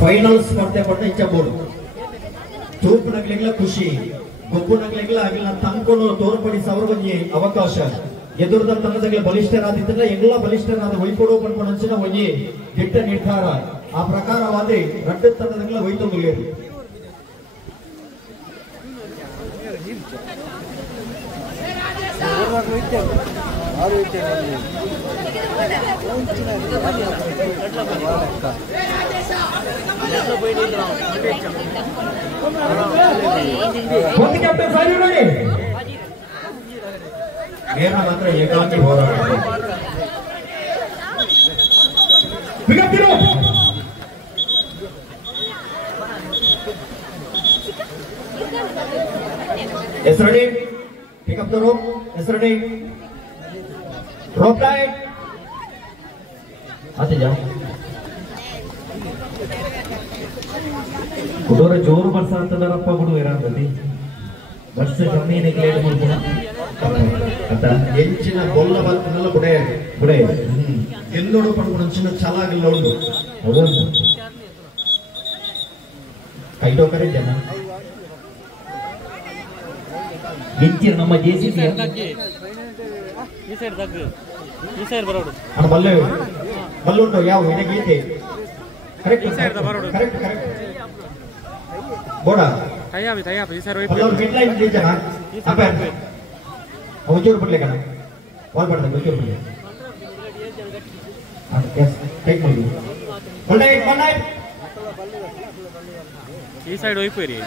final ಸ್ಪರ್ಧೆ ಪಟ್ಟ ಇಚ್ಚಬೋಡು ತೂಪು ನಗಲಿಗ್ಲ ಖುಷಿ ಗೊಬ್ಬು ನಗಲಿಗ್ಲ ಆಗಿಲ್ಲ ತಂಕೊಂಡು ತೋರ್ಪಡಿಸಿ ಅವ್ರಿಗೆ ಅವಕಾಶ ಎದುರದ ತಂಡದಲ್ಲಿ ಬಲಿಷ್ಠರಾದಿದ್ದಲ್ಲ ಎಲ್ಲ ಬಲಿಷ್ಠರಾದ ವೈಕೊಡೋ ಪಡ್ಕೊಂಡು ಹಂಚಿನ ಒಂಜಿ ದಿಟ್ಟ ನಿರ್ಧಾರ ಆ ಪ್ರಕಾರವಾದಿ ರಡ್ಡ ತಂಡಗಳ ವೈತೊಂದುಲೇರು ನೇರ ಮಾತ್ರ ಏಕಾಂಗಿ ಹೋರಾಟ ಹೆಸರಡಿ ಪಿಕಪ್ ದ ರೋಪ್ ಹೆಸರಡಿ ರೋಪ್ ಲೈಟ್ ಆಚೆ ಜಾ ಕುಡೋರ ಜೋರು ಬರ್ಸ ಅಂತದಾರಪ್ಪ ಗುಡು ಏರಾಂತದಿ ವರ್ಷ ಜಮೀನಿಗೆ ಲೇಟ್ ಮಾಡ್ತೀನ ಎಂಚಿನ ಬೊಲ್ಲ ಬಲ್ಕನೆಲ್ಲ ಬುಡೆ ಎಲ್ಲೋಡು ಪಡ್ಕೊಂಡು ಅಂಚಿನ ಚಾಲಾಗಿಲ್ಲ ಉಂಡು ಅವನು ಕೈಟೋ ಕರೆ ಜನ ಎಂಚಿನ ನಮ್ಮ ಜೆಸಿಬಿ ಈ ಸೈಡ್ ಬರೋಡು ಅಣ್ಣ ಬಲ್ಲೆ ಬಲ್ಲುಂಟು ಯಾವ ಇದೆ ಗೀತೆ ಕರೆಕ್ಟ್ ಕರೆಕ್ಟ್ ಕರೆಕ್ಟ್ ಬೋಡ ತಯ್ಯಾಬಿ ಈ ಸೈಡ್ ಬಲ್ಲೋರು ಮಿಡ್ಲೈನ್ ಜನ ಅಪ್ಪ ಒಂಚೂರು ಬಿಡ್ಲಿ ಕಣ ಬಾಲ್ ಮಾಡ್ತಾರೆ ಒಂಚೂರು ಬಿಡ್ಲಿ ಟೇಕ್ ಮಾಡಿ ಈ ಸೈಡ್ ಹೋಯ್ಪೇರಿ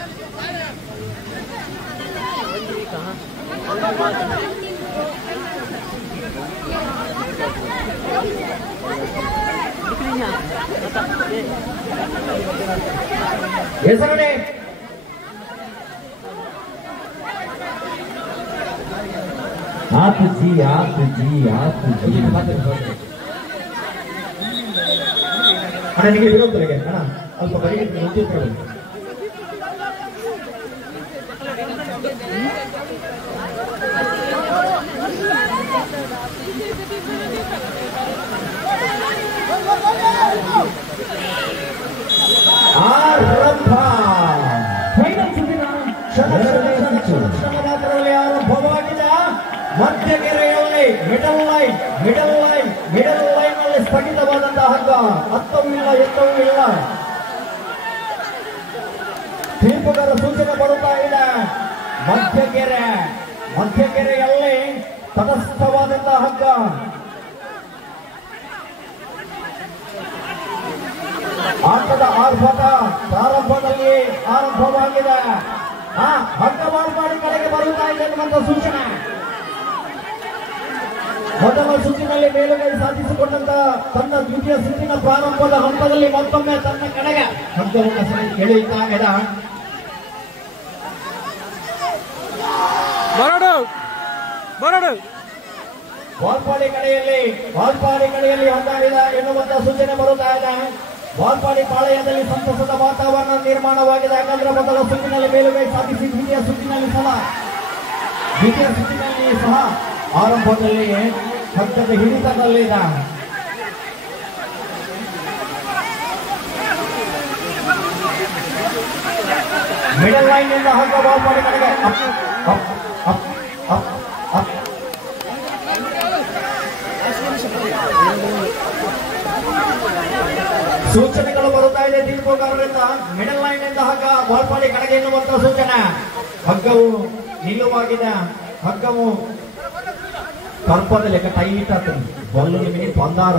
ಹೆಸರಡೆ आप जी अಣ್ಣ ನಿಮಗೆ ವಿರೋಧ ಅಣ್ಣ ಅಲ್ಪ ಬರೀ ಆರಂಭ ಫೈನಲ್ ಸುತ್ತಿನ ಕ್ಷಣದಲ್ಲಿ ಆರಂಭವಾಗಿದೆ ಮಧ್ಯಗೆರೆಯಲ್ಲಿ ಮಿಡಲ್ ಲೈನ್ ನಲ್ಲಿ ಸ್ಥಗಿತವಾದಂತಹ ಹಗ್ಗ ಹತ್ತವೂ ಇಲ್ಲ ಎತ್ತವೂ ಇಲ್ಲ ತೀರ್ಪುಗಾರ ಸೂಚನೆ ಬರುತ್ತಾ ಇದೆ ಮಧ್ಯಗೆರೆಯಲ್ಲಿ ತಟಸ್ಥವಾದಂತಹ ಹಗ್ಗ ಆಟದ ಆರ್ಭಟ ಪ್ರಾರಂಭದಲ್ಲಿ ಆರಂಭವಾಗಿದೆ ಹಗ್ಗ ಮಾಡಿ ಕಡೆಗೆ ಬರುತ್ತಾ ಇದೆ ಎನ್ನುವಂತ ಸೂಚನೆ ಮೊದಲ ಸುತ್ತಿನಲ್ಲಿ ಮೇಲುಗೈ ಸಾಧಿಸಿಕೊಂಡಂತ ತನ್ನ ದ್ವಿತೀಯ ಸುತ್ತಿನ ಪ್ರಾರಂಭದ ಹಂತದಲ್ಲಿ ಮತ್ತೊಮ್ಮೆ ತನ್ನ ಕಡೆಗೆ ಹಗ್ಗವನ್ನು ಎಳೆಯುತ್ತಾ ಇದೆ ವಾಲ್ಪಾಡಿ ಕಡೆಯಲ್ಲಿ ಹೊಂದಾಡಿದ ಎನ್ನುವಂತ ಸೂಚನೆ ಬರುತ್ತಾ ಇದೆ ವಾಲ್ಪಾಡಿ ಪಾಳೆಯದಲ್ಲಿ ಸಂತಸದ ವಾತಾವರಣ ನಿರ್ಮಾಣವಾಗಿದೆ ಯಾಕಂದ್ರೆ ಮೊದಲ ಸುತ್ತಿನಲ್ಲಿ ಮೇಲುಗೈ ಸಾಧಿಸಿ ದ್ವಿತೀಯ ಸುತ್ತಿನಲ್ಲಿ ಸಹ ಆರಂಭದಲ್ಲಿ ಹಗ್ಗದ ಹಿಡಿತದಲ್ಲಿದ ಮಿಡಲ್ ಲೈನ್ ನಿಂದ ಹಗ್ಗ ವಾಲ್ಪಾಡಿ ಕಡೆಗೆ ಸೂಚನೆಗಳು ಬರುತ್ತಾ ಇದೆ ತೀರ್ಪುಗಾರರಿಂದ ಮಿಡಲ್ ಲೈನ್ ನಿಂದ ಹಗ್ಗ ವಾಲ್ಪಾಡಿ ಕಡೆಗೆ ಎನ್ನುವಂತ ಸೂಚನೆ ಹಗ್ಗವು ನಿಲ್ಲುವಾಗಿದೆ ಹಗ್ಗವು ಕರ್ಪದ ಲೆಕ್ಕ ಟೈಟ್ ಆಗ್ತದೆ ಬಲ್ಲು ನಿಮಗೆ ಬಂದಾರ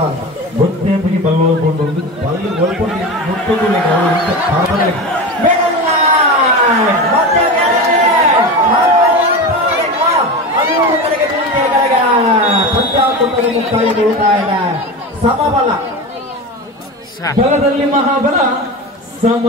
ಗೊತ್ತೇ ಮುಗಿ ಬಲ್ಲು ಒಳ್ಕೊಂಡು ಬಲ್ಲು ಒಳ್ಕೊಂಡು ಮುಟ್ಟುದು ಮುಕ್ತಾಯಗೊಳ್ಳುತ್ತಾ ಇದೆ ಸಮಬಲ ಬಲದಲ್ಲಿ ಮಹಾಬಲ ಸಮ